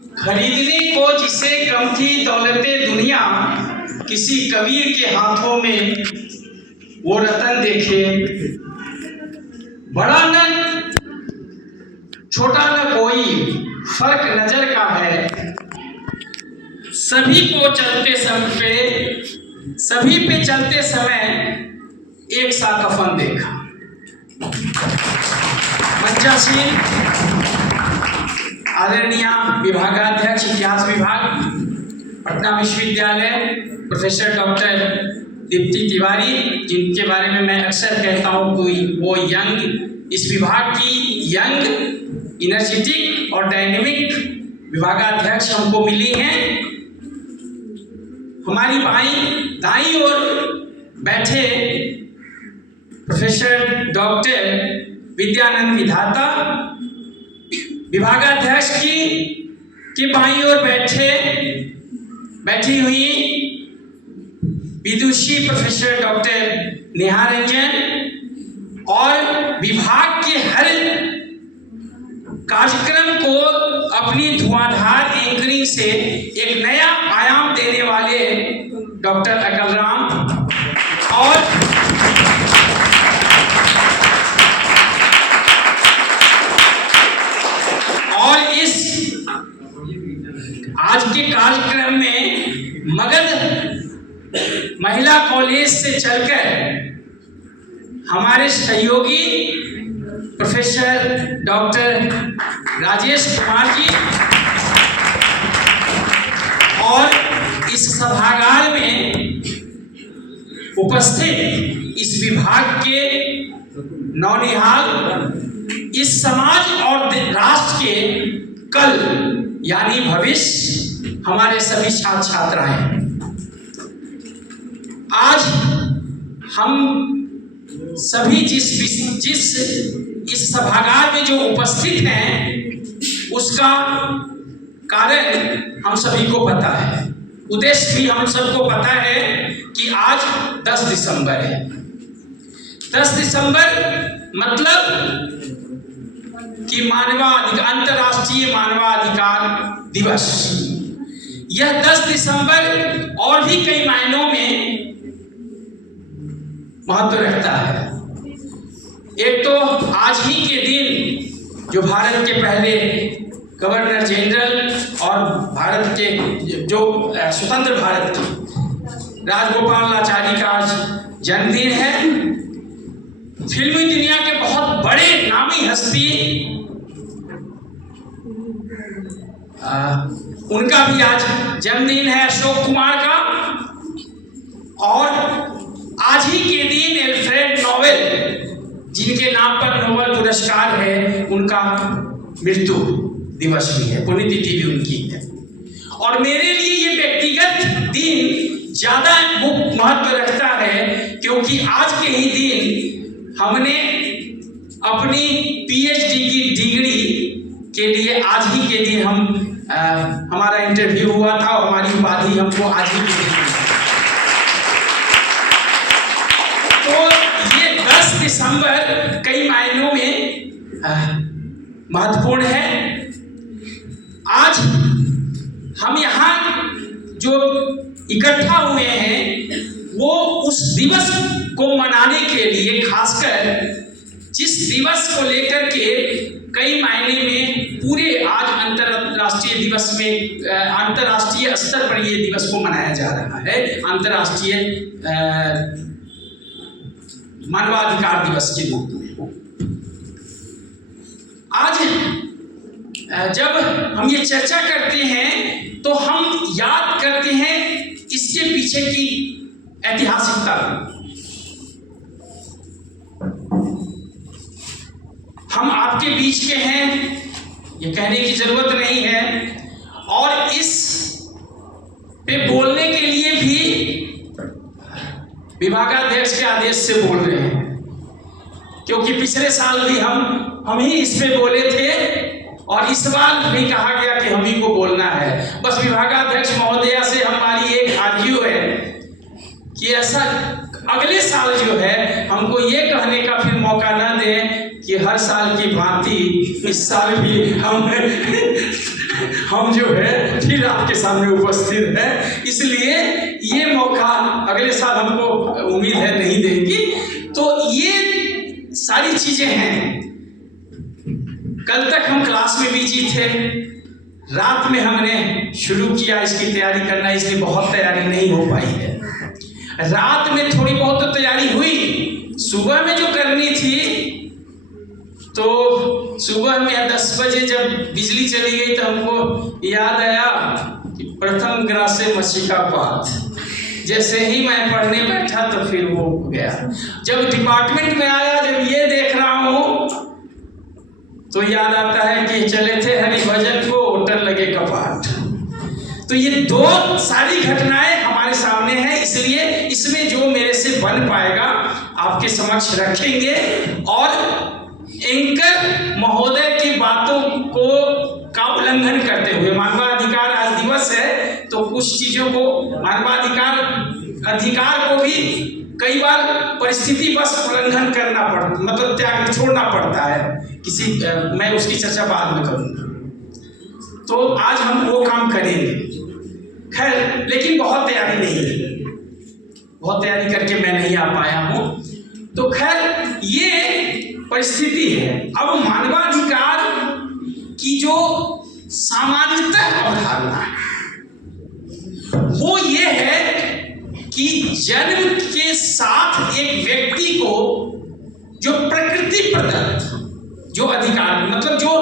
खरीदने को जिसे कम थी दौलते दुनिया, किसी कबीर के हाथों में वो रतन देखे। बड़ा न छोटा न कोई फर्क नजर का है, सभी पे चलते समय एक सा कफन देखा। मंचासीन आदरणीय विभागाध्यक्ष इतिहास विभाग पटना विश्वविद्यालय प्रोफेसर डॉक्टर दीप्ति तिवारी, जिनके बारे में मैं अक्सर कहता हूँ कोई वो इस विभाग की यंग इनर्जेटिक और डायनेमिक विभागाध्यक्ष हमको मिली हैं। हमारी दाईं ओर बैठे प्रोफेसर डॉक्टर विद्यानंद विधाता, विभागाध्यक्ष की बाईं ओर बैठी हुई विदुषी प्रोफेसर डॉक्टर नेहा रंजन, और विभाग के हर कार्यक्रम को अपनी धुआंधार एंकरिंग से एक नया आयाम देने वाले डॉक्टर अकल राम, और इस आज के कार्यक्रम में मगध महिला कॉलेज से चलकर हमारे सहयोगी प्रोफेसर डॉक्टर राजेश कुमार जी, और इस सभागार में उपस्थित इस विभाग के नौनिहाल, इस समाज और राष्ट्र के कल यानी भविष्य हमारे सभी छात्र छात्राएं, आज हम सभी जिस इस सभागार में जो उपस्थित हैं उसका कारण हम सभी को पता है, उद्देश्य भी हम सबको पता है कि आज 10 दिसंबर है। 10 दिसंबर मतलब कि अंतर्राष्ट्रीय मानवाधिकार दिवस। यह 10 दिसंबर और भी कई मायनों में महत्व रखता है। एक तो आज ही के दिन जो भारत के पहले गवर्नर जनरल और भारत के जो स्वतंत्र भारत के राजगोपालाचारी का आज जन्मदिन है। फिल्मी दुनिया के बहुत बड़े नामी हस्ती उनका भी आज जन्मदिन है, अशोक कुमार का। और आज ही के दिन एल्फ्रेड नोबेल, जिनके नाम पर नोबेल पुरस्कार है, उनका मृत्यु दिवस भी है, पुण्यतिथि भी उनकी है। और मेरे लिए ये व्यक्तिगत दिन ज्यादा महत्व रखता है, क्योंकि आज के ही दिन हमने अपनी पीएचडी की डिग्री के लिए आज ही के दिन हमारा इंटरव्यू हुआ था, और हमारी उपाधि हमको आज ही के दिन। तो ये 10 दिसंबर कई मायनों में महत्वपूर्ण है। आज हम यहाँ जो इकट्ठा हुए हैं वो उस दिवस को मनाने के लिए, खासकर जिस दिवस को लेकर के कई मायने में पूरे आज अंतर्राष्ट्रीय दिवस में अंतर्राष्ट्रीय स्तर पर ये दिवस को मनाया जा रहा है, अंतर्राष्ट्रीय मानवाधिकार दिवस के रूप में। आज जब हम ये चर्चा करते हैं तो हम याद करते हैं इसके पीछे की ऐतिहासिकता। हम आपके बीच के हैं, ये कहने की जरूरत नहीं है, और इस पे बोलने के लिए भी विभागाध्यक्ष के आदेश से बोल रहे हैं, क्योंकि पिछले साल भी हम ही इस पे बोले थे, और इस बार भी कहा गया कि हम ही को बोलना है। बस विभागाध्यक्ष महोदया से हमारी एक आर्ग्यू है कि ऐसा अगले साल जो है हमको ये कहने का फिर मौका न दें कि हर साल की भांति इस साल भी हम हम जो है फिर आपके सामने उपस्थित है, इसलिए ये मौका अगले साल हमको उम्मीद है नहीं देंगी। तो ये सारी चीजें हैं। कल तक हम क्लास में बिजी थे, रात में हमने शुरू किया इसकी तैयारी करना, इसलिए बहुत तैयारी नहीं हो पाई है। रात में थोड़ी बहुत तो तैयारी हुई, सुबह में जो करनी थी तो सुबह में 10 बजे जब बिजली चली गई तो हमको याद आया कि प्रथम ग्रासे मच्छिका पाठ, जैसे ही मैं पढ़ने बैठा तो फिर वो हो गया। जब डिपार्टमेंट में आया, जब ये देख रहा हूँ तो याद आता है कि चले थे हरिभजन को होटल लगे कपाट। तो ये दो सारी घटनाएं हमारे सामने हैं, इसलिए इसमें जो मेरे से बन पाएगा आपके समक्ष रखेंगे। और एंकर महोदय की बातों को का उल्लंघन करते हुए, मानवाधिकार आज दिवस है तो कुछ चीजों को अधिकार को भी कई बार परिस्थिति बस उल्लंघन करना पड़ता, मतलब त्याग छोड़ना पड़ता है किसी, मैं उसकी चर्चा बाद में करूंगा। तो आज हम वो काम करेंगे। खैर, लेकिन बहुत तैयारी नहीं है, बहुत तैयारी करके मैं नहीं आ पाया हूं। तो खैर ये परिस्थिति है। अब मानवाधिकार की जो सामान्यतः अवधारणा है वो ये है कि जन्म के साथ एक व्यक्ति को जो प्रकृति प्रदत्त जो अधिकार, मतलब जो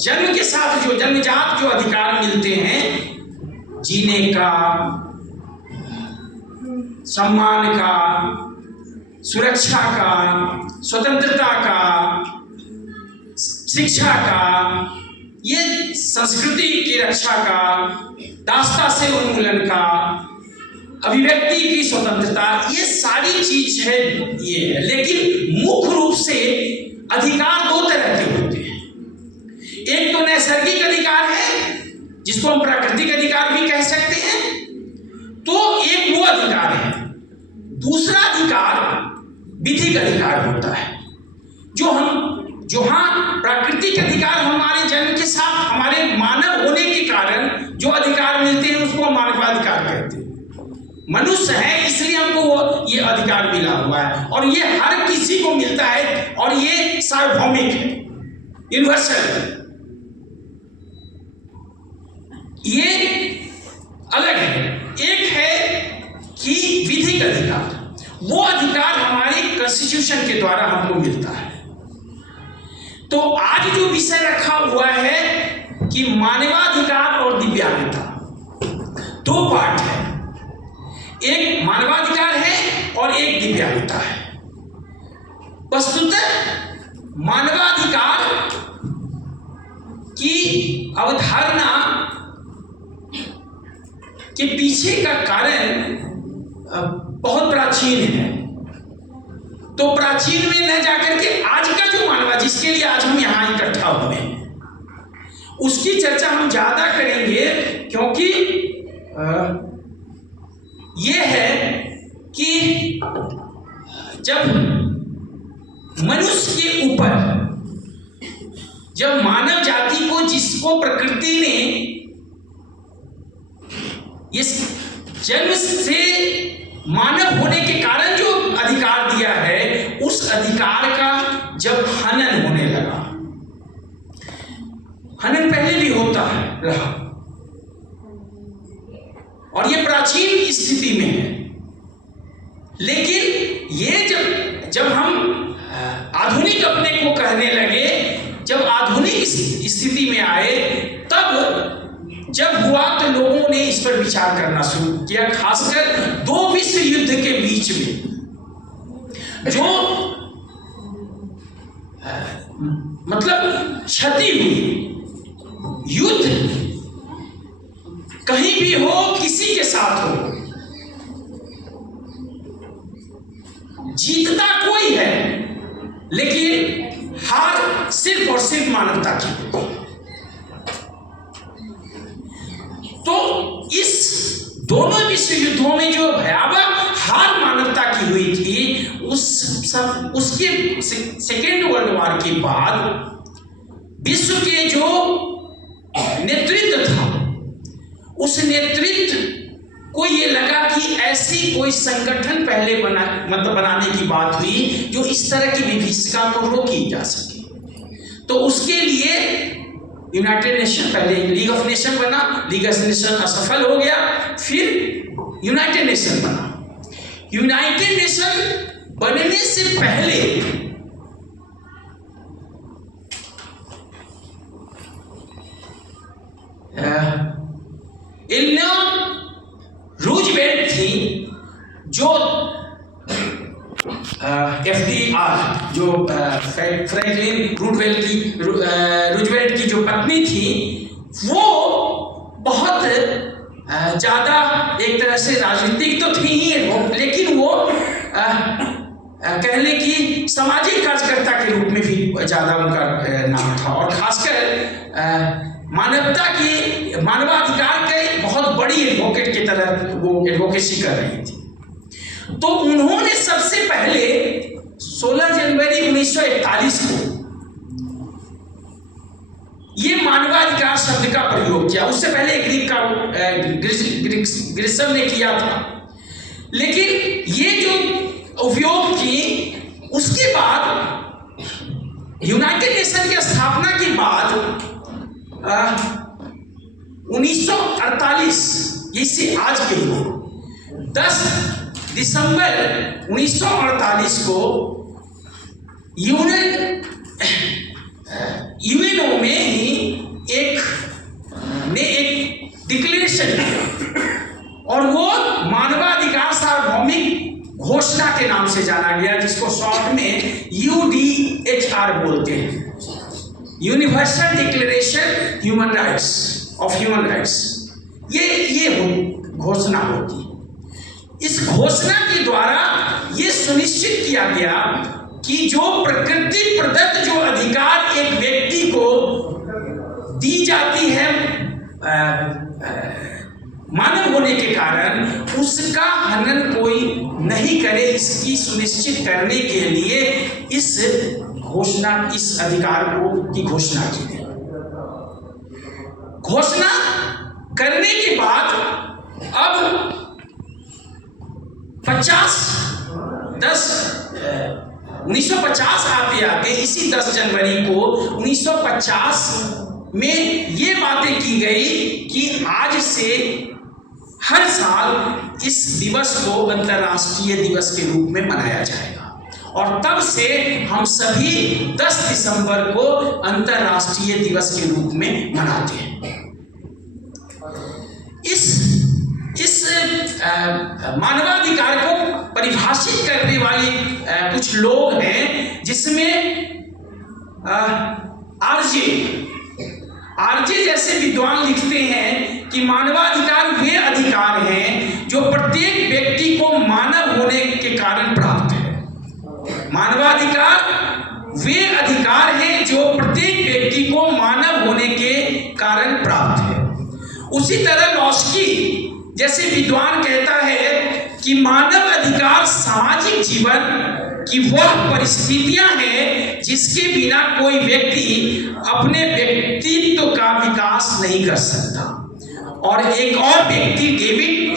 जन्म के साथ जो जन्मजात जो अधिकार मिलते हैं, जीने का, सम्मान का, सुरक्षा का, स्वतंत्रता का, शिक्षा का, ये संस्कृति की रक्षा का, दास्ता से उन्मूलन का, अभिव्यक्ति की स्वतंत्रता, ये सारी चीज है ये है। लेकिन मुख्य रूप से अधिकार दो तरह के होते हैं। एक तो नैसर्गिक अधिकार है जिसको हम प्राकृतिक अधिकार भी कह सकते हैं, तो एक वो अधिकार है। दूसरा अधिकार विधिक अधिकार होता है, जहां प्राकृतिक अधिकार हमारे जन्म के साथ हमारे मानव होने के कारण जो अधिकार मिलते हैं उसको हम मानवाधिकार कहते हैं। मनुष्य है इसलिए हमको ये अधिकार मिला हुआ है, और ये हर किसी को मिलता है, और ये सार्वभौमिक है, यूनिवर्सल है। ये अलग है। एक है कि विधिक अधिकार, वो अधिकार हमारे कॉन्स्टिट्यूशन के द्वारा हमको मिलता है। तो आज जो विषय रखा हुआ है कि मानवाधिकार और दिव्यांगता, दो पार्ट है, एक मानवाधिकार है और एक दिव्यांगता है। वस्तुतः मानवाधिकार की अवधारणा के पीछे का कारण बहुत प्राचीन है। तो प्राचीन में न जाकर के आज का जो मानवा, जिसके लिए आज हम यहाँ इकट्ठा हुए हैं, उसकी चर्चा हम ज्यादा करेंगे, क्योंकि ये है कि जब मनुष्य के ऊपर, जब मानव जाति को, जिसको प्रकृति ने इस जन्म से मानव होने के कारण जो अधिकार दिया है, उस अधिकार का जब हनन होने लगा, हनन पहले भी होता है रहा, और ये प्राचीन स्थिति में है, लेकिन ये जब हम आधुनिक अपने को कहने लगे, जब आधुनिक स्थिति में आए, तब जब हुआ तो लोगों ने इस पर विचार करना शुरू किया, खासकर दो विश्व युद्ध के बीच में जो मतलब क्षति हुई। युद्ध कहीं भी हो, किसी के साथ हो, जीतता कोई है, लेकिन हार सिर्फ और सिर्फ मानवता की होती है। तो इस दोनों विश्व युद्धों में जो भयावह हार मानवता की हुई थी, उसके सेकेंड वर्ल्ड वॉर के बाद विश्व के जो नेतृत्व था उस नेतृत्व को ये लगा कि ऐसी कोई संगठन पहले बनाने की बात हुई जो इस तरह की विभीषिका को रोकी जा सके। तो उसके लिए यूनाइटेड नेशन, पहले लीग ऑफ नेशन बना, लीग ऑफ नेशन असफल हो गया, फिर यूनाइटेड नेशन बना। यूनाइटेड नेशन बनने से पहले एलेनोर रूजवेल्ट थी, जो FDR जो फ्रैंकलिन रूजवेल्ट की जो पत्नी थी, वो बहुत ज़्यादा एक तरह से राजनीतिक तो थी ही, लेकिन वो कह लें कि सामाजिक कार्यकर्ता के रूप में भी ज़्यादा उनका नाम था, और खासकर मानवाधिकार के बहुत बड़ी एडवोकेट की तरह वो एडवोकेसी कर रही थी। तो उन्होंने सबसे पहले 16 जनवरी 1941 को ये मानवाधिकार शब्द का प्रयोग किया। उससे पहले ग्रिशम ने किया था, लेकिन ये जो उपयोग की, उसके बाद यूनाइटेड नेशन की स्थापना के बाद 1948, इसी आज के लिए 10 दिसंबर 1948 को यूएनओ में ही एक डिक्लेरेशन किया, और वो मानवाधिकार सार्वभौमिक घोषणा के नाम से जाना गया, जिसको शॉर्ट में UDHR बोलते हैं, universal declaration human rights of human rights. ये घोषणा होती है। इस घोषणा के द्वारा ये सुनिश्चित किया गया कि जो प्रकृति प्रदत्त जो अधिकार एक व्यक्ति को दी जाती है मानव होने के कारण, उसका हनन कोई नहीं करे, इसकी सुनिश्चित करने के लिए इस अधिकार की घोषणा की गई। घोषणा करने के बाद अब 1950 आते इसी 10 जनवरी को 1950 में ये बातें की गई कि आज से हर साल इस दिवस को अंतर्राष्ट्रीय दिवस के रूप में मनाया जाएगा, और तब से हम सभी 10 दिसंबर को अंतर्राष्ट्रीय दिवस के रूप में मनाते हैं। इस मानवाधिकार को परिभाषित करने वाले कुछ लोग हैं, जिसमें आरजे जैसे विद्वान लिखते हैं कि मानवाधिकार वे अधिकार हैं जो प्रत्येक व्यक्ति को मानव होने के कारण प्राप्त है। मानवाधिकार वे अधिकार हैं जो प्रत्येक व्यक्ति को मानव होने के कारण प्राप्त है। उसी तरह लॉस्की जैसे विद्वान कहता है कि मानव अधिकार सामाजिक जीवन की वह परिस्थितियां हैं जिसके बिना कोई व्यक्ति अपने व्यक्तित्व का विकास नहीं कर सकता। और एक और व्यक्ति डेविड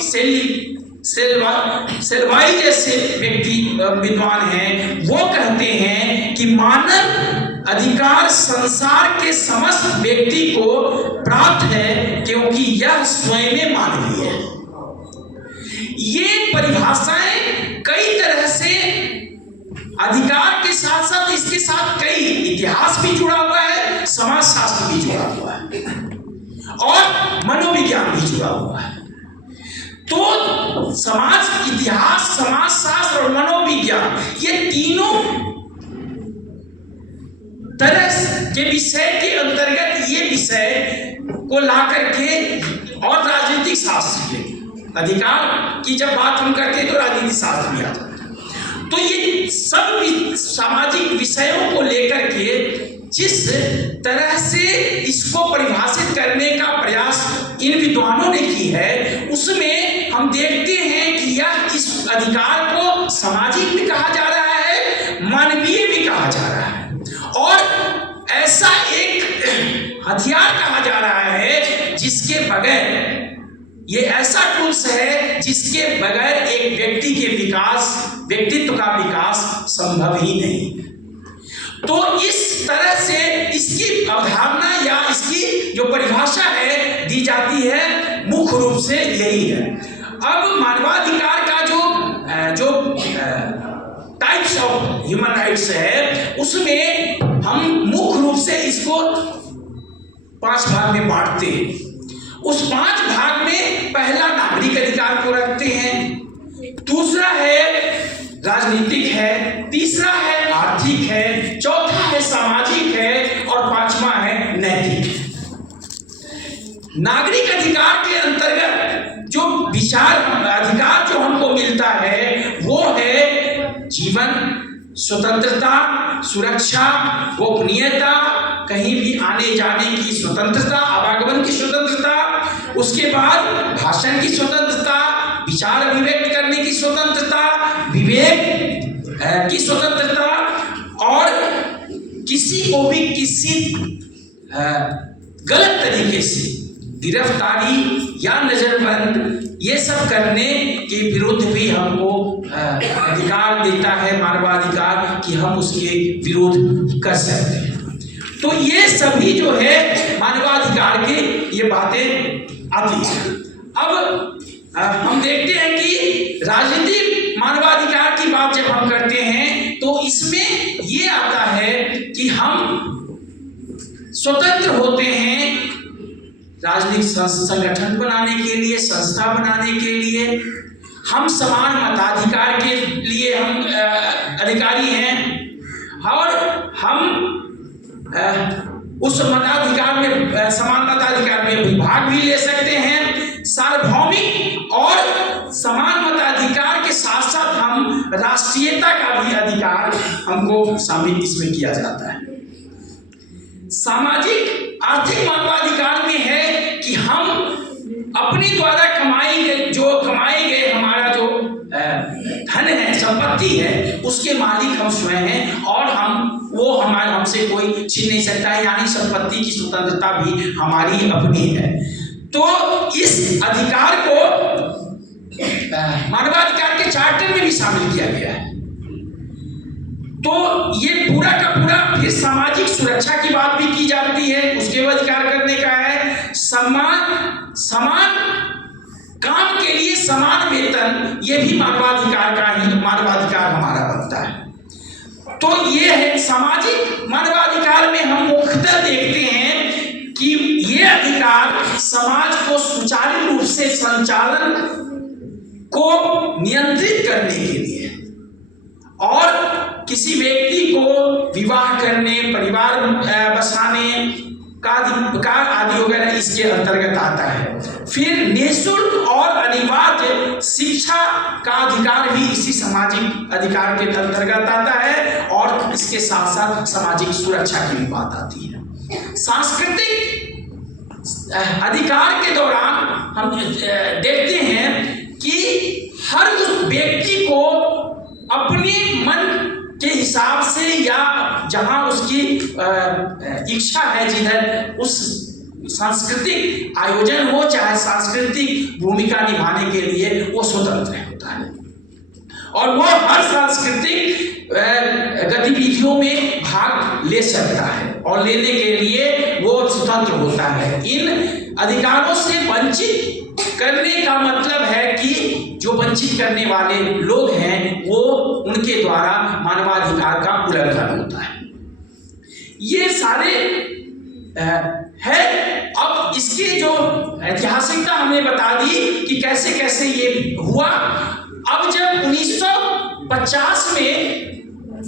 सेल्वाई जैसे विद्वान हैं, वो कहते हैं कि मानव अधिकार संसार के समस्त व्यक्ति को प्राप्त है, क्योंकि यह स्वयं मानवीय है। ये परिभाषाएं कई तरह से अधिकार के साथ साथ इसके साथ कई इतिहास भी जुड़ा हुआ है, समाजशास्त्र भी जुड़ा हुआ है, और मनोविज्ञान भी जुड़ा हुआ है। तो समाज इतिहास, समाजशास्त्र और मनोविज्ञान, ये तीनों तरह के विषय के अंतर्गत ये विषय को ला करके, और राजनीतिक शास्त्र के अधिकार की जब बात हम करते हैं तो राजनीतिक शास्त्र भी आता है। तो ये सब सामाजिक विषयों को लेकर के जिस तरह से इसको परिभाषित करने का प्रयास इन विद्वानों ने की है, उसमें हम देखते हैं कि यह इस अधिकार को सामाजिक भी कहा जा रहा है, मानवीय भी कहा जा रहा है, और ऐसा एक हथियार कहा जा रहा है जिसके बगैर ये ऐसा टूल्स है जिसके बगैर एक व्यक्ति के व्यक्तित्व का विकास संभव ही नहीं। तो इस तरह से इसकी अवधारणा या इसकी जो परिभाषा है दी जाती है, मुख्य रूप से यही है। अब मानवाधिकार का जो टाइप्स ऑफ ह्यूमन राइट्स है, उसमें हम मुख्य रूप से इसको 5 भाग में बांटते हैं। उस 5 भाग में पहला नागरिक अधिकार को रखते हैं, दूसरा है राजनीतिक है, तीसरा है आर्थिक है, चौथा है सामाजिक है और 5वां है नैतिक। नागरिक अधिकार के अंतर्गत जो विचार अधिकार जो हमको मिलता है वो है जीवन, स्वतंत्रता, सुरक्षा, गोपनीयता, कहीं भी आने जाने की स्वतंत्रता, आवागमन की स्वतंत्रता, उसके बाद भाषण की स्वतंत्रता, विचार अभिव्यक्त करने की स्वतंत्रता, विवेक की स्वतंत्रता, और किसी को भी किसी गलत तरीके से गिरफ्तारी या नजरबंद ये सब करने के विरुद्ध भी हमको अधिकार देता है मानवाधिकार कि हम उसके विरोध कर सकते हैं। तो ये सभी जो है मानवाधिकार के ये बातें आती हैं। अब हम देखते हैं कि राजनीतिक मानवाधिकार की बात जब हम करते हैं तो इसमें ये आता है कि हम स्वतंत्र होते हैं राजनीतिक संगठन बनाने के लिए, संस्था बनाने के लिए। हम समान मताधिकार के लिए हम अधिकारी हैं और हम उस मताधिकार में, समान मताधिकार में भाग भी ले सकते हैं। सार्वभौमिक और समान मताधिकार के साथ साथ हम राष्ट्रीयता का भी अधिकार हमको शामिल इसमें किया जाता है। सामाजिक आर्थिक मानवाधिकार में है कि हम अपने द्वारा कमाए गए हमारा जो धन है, संपत्ति है, उसके मालिक हम स्वयं हैं और हमसे कोई छीन नहीं सकता है, यानी संपत्ति की स्वतंत्रता भी हमारी अपनी है। तो इस अधिकार को मानवाधिकार के चार्टर में भी शामिल किया गया है। तो ये पूरा का पूरा फिर सामाजिक सुरक्षा की बात भी की जाती है, उसके अधिकार करने का है। समान काम के लिए समान वेतन, ये भी मानवाधिकार हमारा बनता है। तो ये है सामाजिक मानवाधिकार में हम मुख्यतः देखते हैं कि ये अधिकार समाज को सुचारू रूप से संचालन को नियंत्रित करने के लिए और किसी व्यक्ति को विवाह करने, परिवार बसाने का अधिकार आदि वगैरह इसके अंतर्गत आता है। फिर निःशुल्क और अनिवार्य शिक्षा का अधिकार भी इसी सामाजिक अधिकार के अंतर्गत आता है और इसके साथ साथ सामाजिक सुरक्षा की भी बात आती है। सांस्कृतिक अधिकार के दौरान हम देखते हैं कि हर उस व्यक्ति को अपने मन के हिसाब से या जहां उसकी इच्छा है, जिधर उस सांस्कृतिक आयोजन हो, चाहे सांस्कृतिक भूमिका निभाने के लिए वो स्वतंत्र होता है और वो हर सांस्कृतिक गतिविधियों में भाग ले सकता है और लेने के लिए वो स्वतंत्र होता है। इन अधिकारों से वंचित करने का मतलब है कि जो वंचित करने वाले लोग हैं वो उनके द्वारा मानवाधिकार का उल्लंघन होता है। ये सारे है। अब इसकी जो ऐतिहासिकता हमने बता दी कि कैसे कैसे ये हुआ। अब जब 1950 में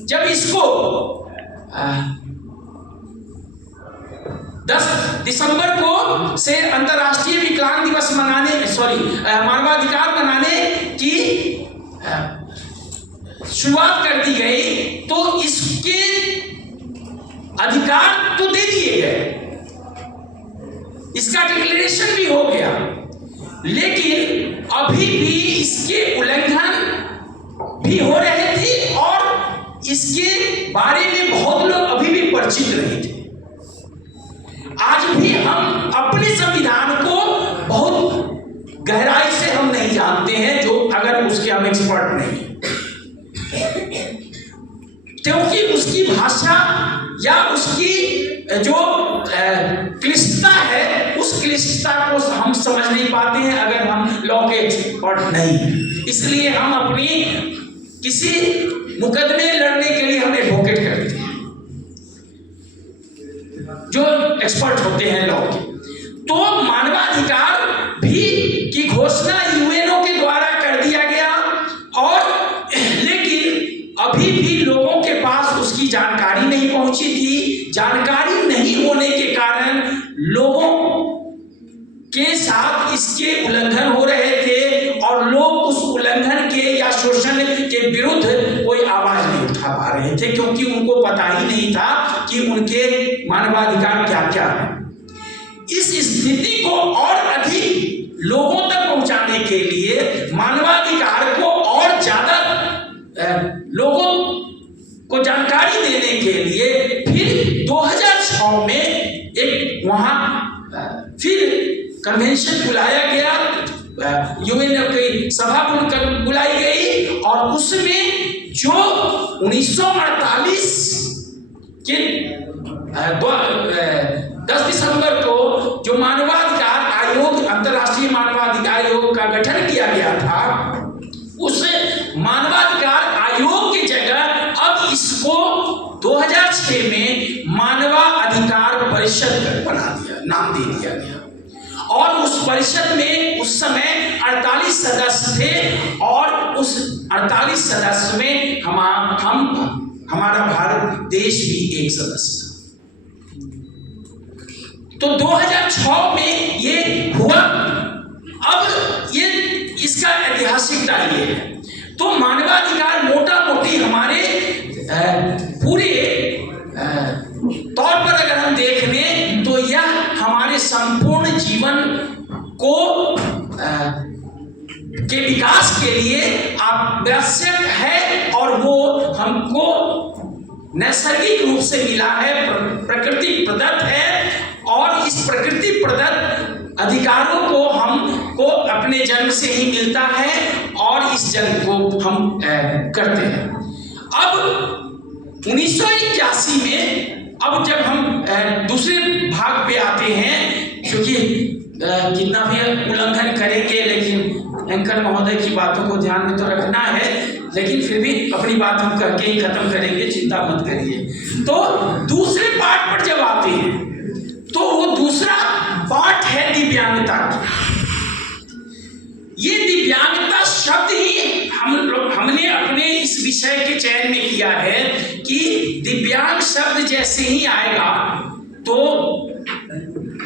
जब इसको 10 दिसंबर को से अंतर्राष्ट्रीय विकलांग दिवस मानवाधिकार मनाने की शुरुआत कर दी गई, तो इसके अधिकार तो दे दिए गए, इसका डिक्लेरेशन भी हो गया, लेकिन अभी भी इसके उल्लंघन भी हो रहे थे और इसके बारे में बहुत लोग अभी भी परिचित नहीं थे। आज भी हम अपने संविधान को बहुत गहराई से हम नहीं जानते हैं, जो अगर उसके हम एक्सपर्ट नहीं, क्योंकि उसकी भाषा या उसकी जो क्लिष्टता है, उस क्लिष्टता को हम समझ नहीं पाते हैं अगर हम लॉ के एक्सपर्ट नहीं। इसलिए हम अपनी किसी मुकदमे लड़ने के लिए हम एडवोकेट करते हैं जो एक्सपर्ट होते हैं लॉ के। तो मानवाधिकार भी की घोषणा यूएनओ के द्वारा कर दिया गया, और लेकिन अभी भी लोगों के पास उसकी जानकारी नहीं पहुंची थी। जानकारी नहीं होने के कारण लोगों के साथ इसके उल्लंघन हो रहे थे, और लोग उस उल्लंघन के या शोषण के विरुद्ध कोई आवाज नहीं उठा पा रहे थे, क्योंकि उनको पता ही नहीं था कि उनके मानवाधिकार क्या क्या है। इस स्थिति को और अधिक लोगों तक पहुंचाने के लिए, मानवाधिकार को और ज्यादा लोगों को जानकारी देने के लिए, फिर 2006 में एक वहां फिर कन्वेंशन बुलाया गया, यूएन की सभा बुलाई गई, और उसमें जो 1948 के 10 दिसंबर को जो मानवाधिकार आयोग, अंतर्राष्ट्रीय मानवाधिकार आयोग का गठन किया गया था, उस मानवाधिकार आयोग की जगह अब इसको 2006 में मानवाधिकार परिषद बना दिया, नाम दे दिया गया। और उस परिषद में उस समय 48 सदस्य थे, और उस 48 सदस्य में हमारा भारत देश भी एक सदस्य था। तो 2006 में ये हुआ। अब ये इसका ऐतिहासिकता ये है। तो मानवाधिकार मोटा मोटी हमारे पूरे तौर पर अगर हम देख लें तो यह हमारे संपूर्ण जीवन को के विकास के लिए आवश्यक है, और वो हमको नैसर्गिक रूप से मिला है, प्रकृति प्रदत्त है, और इस प्रकृति प्रदत्त अधिकारों को हमको अपने जन्म से ही मिलता है, और इस जन्म को हम करते हैं। अब 1981 में, अब जब हम दूसरे भाग पे आते हैं, क्योंकि कितना भी उल्लंघन करेंगे, लेकिन एंकर महोदय की बातों को ध्यान में तो रखना है, लेकिन फिर भी अपनी बात हम करके ही खत्म करेंगे, चिंता मत करिए। तो दूसरे पार्ट पर जब आते हैं, तो वो दूसरा पार्ट है दिव्यांगता की। ये दिव्यांगता शब्द ही हमने अपने इस विषय के चयन में किया है कि दिव्यांग शब्द जैसे ही आएगा तो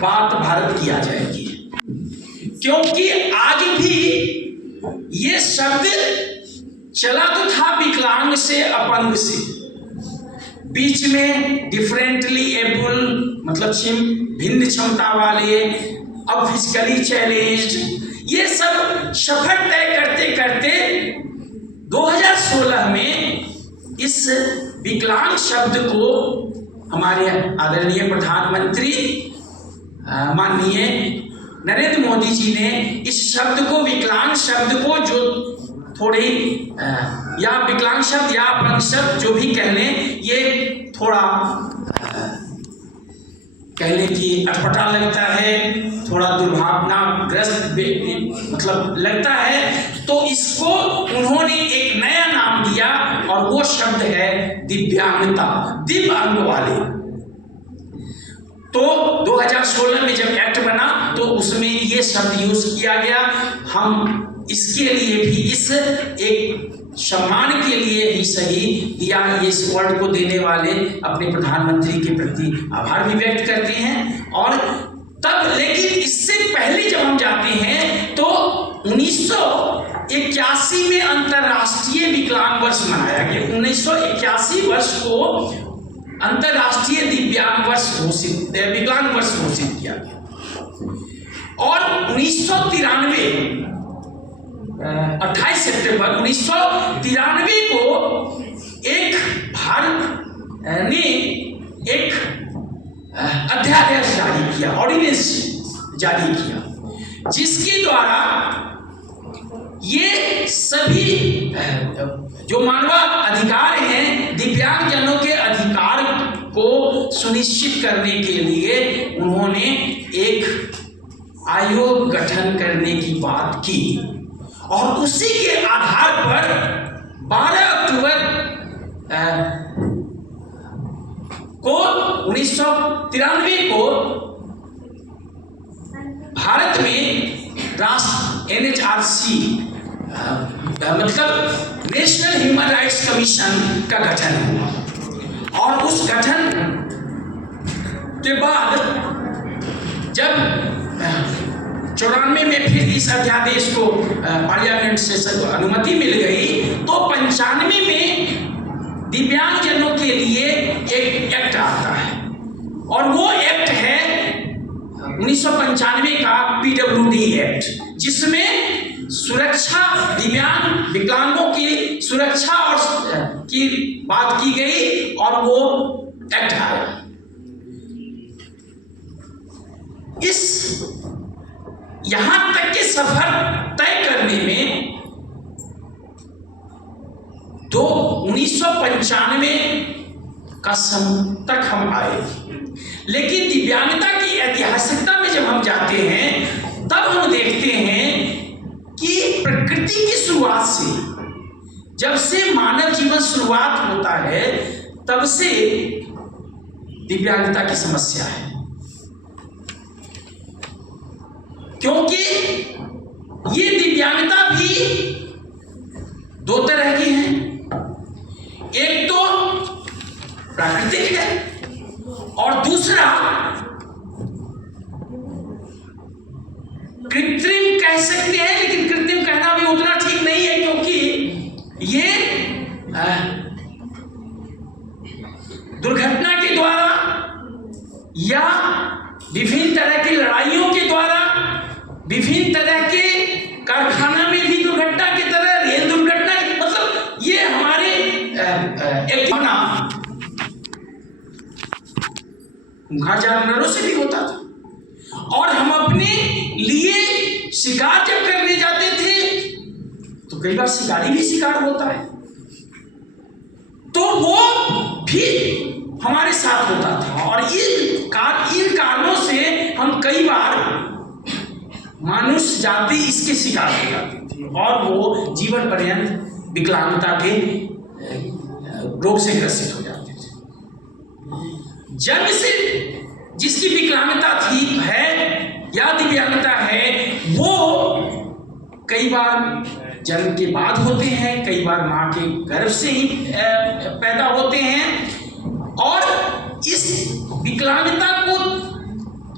बात भारत की आ जाएगी, क्योंकि आगे भी ये शब्द चला तो था विकलांग से, अपंग से, बीच में डिफरेंटली एबल मतलब भिन्न क्षमता वाले, अब फिजिकली चैलेंज्ड, ये सब सफर तय करते करते 2016 में इस विकलांग शब्द को हमारे आदरणीय प्रधानमंत्री माननीय नरेंद्र मोदी जी ने इस शब्द को, विकलांग शब्द को, जो थोड़ी या विकलांग शब्द या अपंग शब्द जो भी कह लें, ये थोड़ा कहने की अटपटा लगता है, थोड़ा दुर्भावनाग्रस्त मतलब लगता है, तो इसको उन्होंने एक नया नाम दिया, और वो शब्द है दिव्यांगता, दिव्य अंग वाले। तो 2016 में जब एक्ट बना तो उसमें ये शब्द यूज किया गया। हम इसके लिए भी, इस एक सम्मान के लिए ही सही दिया, इस वर्ड को देने वाले अपने प्रधानमंत्री के प्रति आभार भी व्यक्त करते हैं। और तब, लेकिन इससे पहले जब हम जाते हैं तो 1981 में अंतर्राष्ट्रीय विकलांग वर्ष मनाया गया। 1981 वर्ष को अंतर्राष्ट्रीय दिव्यांग वर्ष घोषित, विकलांग वर्ष घोषित किया गया। और 1993 28 सितंबर 1993 को एक भारत ने एक अध्यादेश जारी किया, ऑर्डिनेंस जारी किया, जिसके द्वारा ये सभी जो मानवाधिकार हैं, दिव्यांग जनों के अधिकार को सुनिश्चित करने के लिए उन्होंने एक आयोग गठन करने की बात की और उसी के आधार पर 12 अक्टूबर को 1993 को भारत में राष्ट्र NHRC मतलब नेशनल ह्यूमन राइट्स कमीशन का गठन हुआ और उस गठन के बाद जब 94 में फिर इस अध्यादेश को पार्लियामेंट से अनुमति मिल गई तो 95 में दिव्यांगजनों के लिए एक एक्ट आता है और वो एक्ट है 1995 का PWD एक्ट, जिसमें सुरक्षा, दिव्यांग विकलांगों की सुरक्षा और की बात की गई और वो एक्ट आया। इस यहां तक के सफर तय करने में 1995 का सन तक हम आए, लेकिन दिव्यांगता की ऐतिहासिकता में जब हम जाते हैं तब हम देखते हैं कि प्रकृति की शुरुआत से, जब से मानव जीवन शुरुआत होता है तब से दिव्यांगता की समस्या है, क्योंकि ये दिव्यांगता भी दो तरह की है। एक तो प्राकृतिक है और दूसरा कृत्रिम कह सकते हैं, लेकिन कृत्रिम कहना भी उतना ठीक नहीं है, क्योंकि ये दुर्घटना के द्वारा या विभिन्न तरह की लड़ाइयों के द्वारा, विभिन्न तरह के कारखाना में भी दुर्घटना की तरह, रेल दुर्घटना, मतलब ये हमारे एक खूंखार जानवरों से भी होता था और हम अपने लिए शिकार जब करने जाते थे तो कई बार शिकारी भी शिकार होता है, तो वो भी हमारे साथ होता था और इन कारणों से हम कई बार मनुष्य जाति इसके शिकार हो जाती थी और वो जीवन पर्यंत विकलांगता के रोग से ग्रसित हो जाते थे। जन्म से जिसकी विकलांगता थी है या दिव्यांगता है, वो कई बार जन्म के बाद होते हैं, कई बार माँ के गर्भ से ही पैदा होते हैं और इस विकलांगता को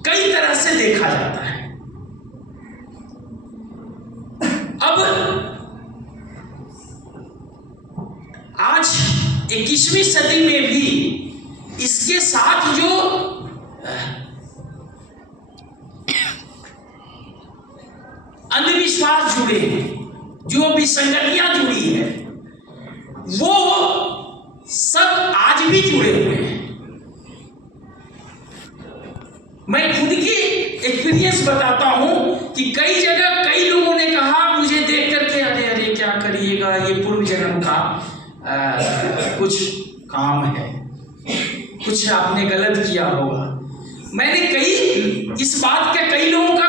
कई तरह से देखा जाता है। अब आज 21वीं सदी में भी इसके साथ जो अंधविश्वास जुड़े हैं, जो विसंगतियां जुड़ी है, वो सब आज भी जुड़े हुए हैं। मैं खुद की एक्सपीरियंस बताता हूं कि कई जगह कई लोगों ने कहा मुझे देख करके, अरे अरे क्या करिएगा, ये पूर्व जन्म का कुछ काम है, कुछ आपने गलत किया होगा। मैंने इस बात का कई लोगों का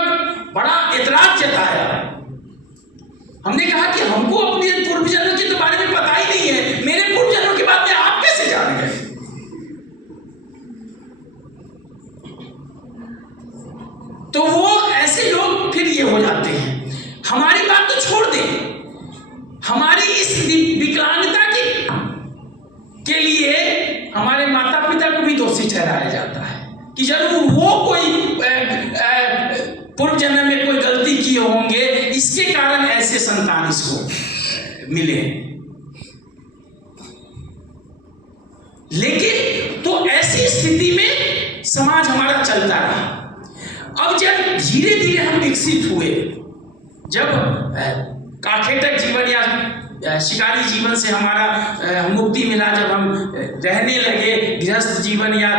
बड़ा एतराज जताया। हमने कहा कि हमको अपने पूर्व जन्म के बारे में पता ही नहीं है, मेरे पूर्व जन्म के बारे में आप कैसे जान गए? तो वो ऐसे लोग फिर ये हो जाते हैं। हमारी बात तो छोड़ दें, हमारी इस विकलांगता के लिए हमारे माता पिता को भी दोषी ठहराया जाता है कि जरूर वो कोई पूर्व जन्म में कोई गलती किए होंगे, इसके कारण ऐसे संतान इसको मिले। लेकिन तो ऐसी स्थिति में समाज हमारा चलता रहा। अब जब धीरे धीरे हम विकसित हुए, जब काठेटक जीवन या शिकारी जीवन से हमारा मुक्ति मिला, जब हम रहने लगे गृहस्थ जीवन या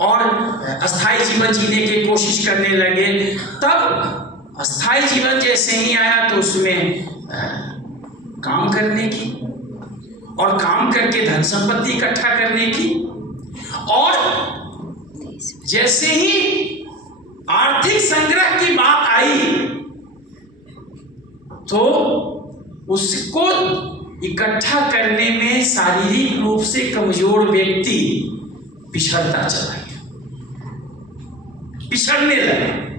और अस्थायी जीवन जीने की कोशिश करने लगे, तब अस्थाई जीवन जैसे ही आया तो उसमें काम करने की और काम करके धन संपत्ति इकट्ठा करने की, और जैसे ही आर्थिक संग्रह की बात आई तो उसको इकट्ठा करने में शारीरिक रूप से कमजोर व्यक्ति पिछड़ता चला गया, पिछड़ने लगा।